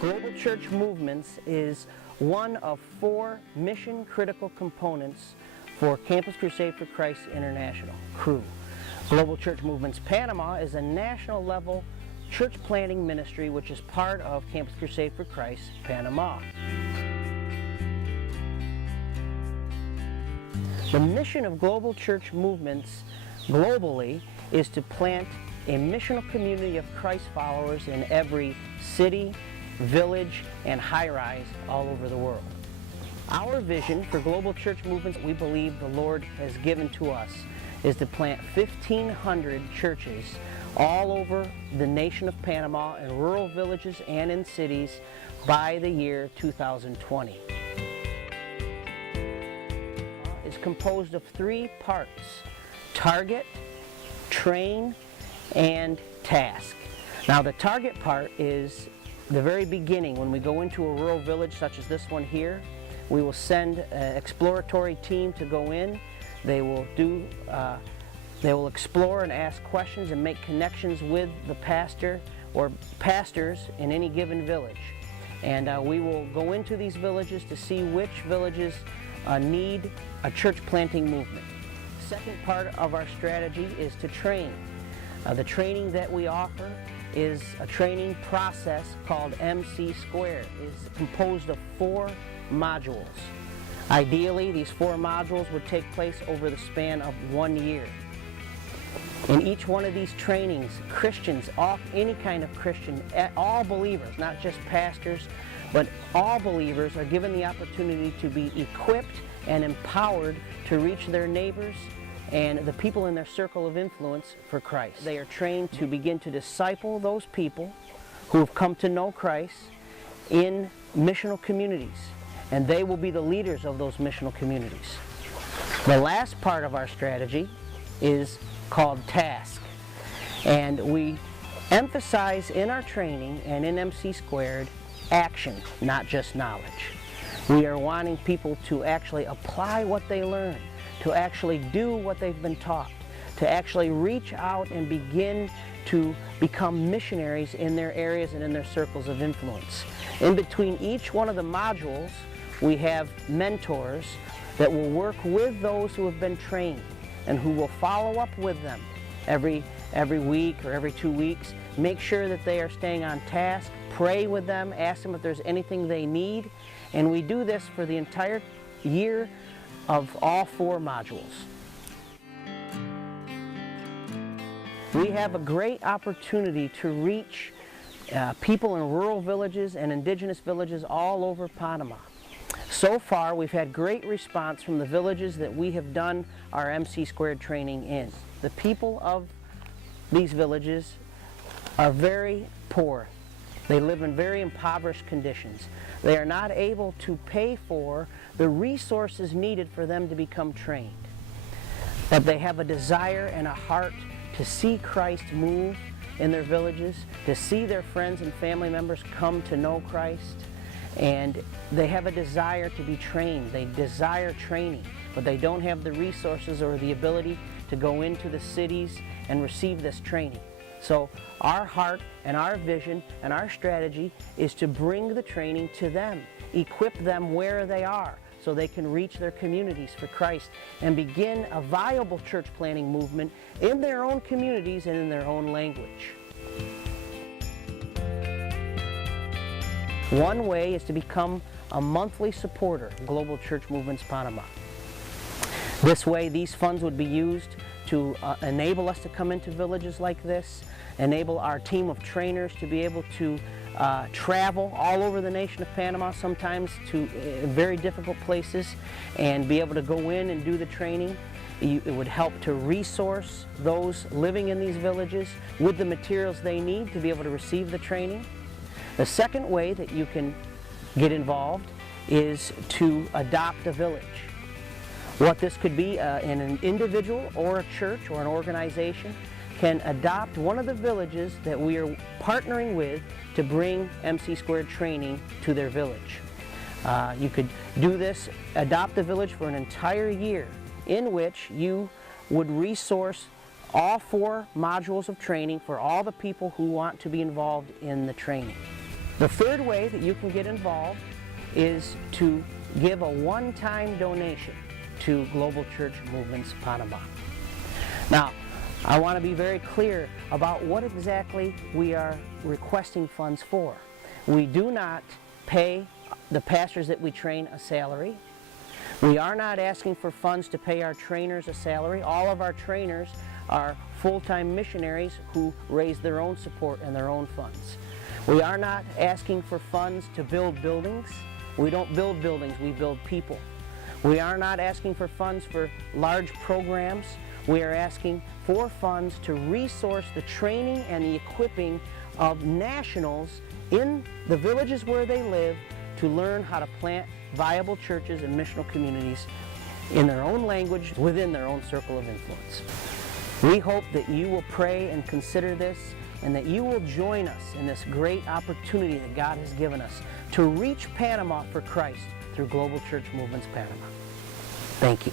Global Church Movements is one of 4 mission-critical components for Campus Crusade for Christ International, CRU. Global Church Movements Panama is a national-level church planting ministry which is part of Campus Crusade for Christ Panama. The mission of Global Church Movements globally is to plant a missional community of Christ followers in every city, village, and high-rise all over the world. Our vision for Global Church Movements, we believe the Lord has given to us, is to plant 1,500 churches all over the nation of Panama, in rural villages and in cities by the year 2020. It's composed of 3 parts: target, train, and task. Now the target part is the very beginning. When we go into a rural village such as this one here, we will send an exploratory team to go in. They will explore and ask questions and make connections with the pastor or pastors in any given village. And we will go into these villages to see which villages need a church planting movement. The second part of our strategy is to train. The training that we offer is a training process called MC Squared. It's composed of 4 modules. Ideally, these 4 modules would take place over the span of 1 year. In each one of these trainings, Christians, any kind of Christian, all believers, not just pastors, but all believers are given the opportunity to be equipped and empowered to reach their neighbors and the people in their circle of influence for Christ. They are trained to begin to disciple those people who have come to know Christ in missional communities, and they will be the leaders of those missional communities. The last part of our strategy is called task, and we emphasize in our training and in MC Squared action, not just knowledge. We are wanting people to actually apply what they learn, to actually do what they've been taught, to actually reach out and begin to become missionaries in their areas and in their circles of influence. In between each one of the modules, we have mentors that will work with those who have been trained and who will follow up with them every week or every 2 weeks, make sure that they are staying on task, pray with them, ask them if there's anything they need, and we do this for the entire year of all 4 modules. We have a great opportunity to reach people in rural villages and indigenous villages all over Panama. So far, we've had great response from the villages that we have done our MC Squared training in. The people of these villages are very poor. They live in very impoverished conditions. They are not able to pay for the resources needed for them to become trained. But they have a desire and a heart to see Christ move in their villages, to see their friends and family members come to know Christ, and they have a desire to be trained. They desire training, but they don't have the resources or the ability to go into the cities and receive this training. So our heart and our vision and our strategy is to bring the training to them, equip them where they are so they can reach their communities for Christ and begin a viable church planting movement in their own communities and in their own language. One way is to become a monthly supporter of Global Church Movements Panama. This way, these funds would be used to enable us to come into villages like this, enable our team of trainers to be able to travel all over the nation of Panama, sometimes to very difficult places, and be able to go in and do the training. It would help to resource those living in these villages with the materials they need to be able to receive the training. The second way that you can get involved is to adopt a village. What this could be in an individual or a church or an organization can adopt one of the villages that we are partnering with to bring MC Squared training to their village. You could do this, adopt the village for an entire year in which you would resource all 4 modules of training for all the people who want to be involved in the training. The third way that you can get involved is to give a one-time donation to Global Church Movement Panama. Now, I want to be very clear about what exactly we are requesting funds for. We do not pay the pastors that we train a salary. We are not asking for funds to pay our trainers a salary. All of our trainers are full-time missionaries who raise their own support and their own funds. We are not asking for funds to build buildings. We don't build buildings, we build people. We are not asking for funds for large programs. We are asking for funds to resource the training and the equipping of nationals in the villages where they live to learn how to plant viable churches and missional communities in their own language within their own circle of influence. We hope that you will pray and consider this, and that you will join us in this great opportunity that God has given us to reach Panama for Christ through Global Church Movement Panama. Thank you.